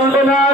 চলবে না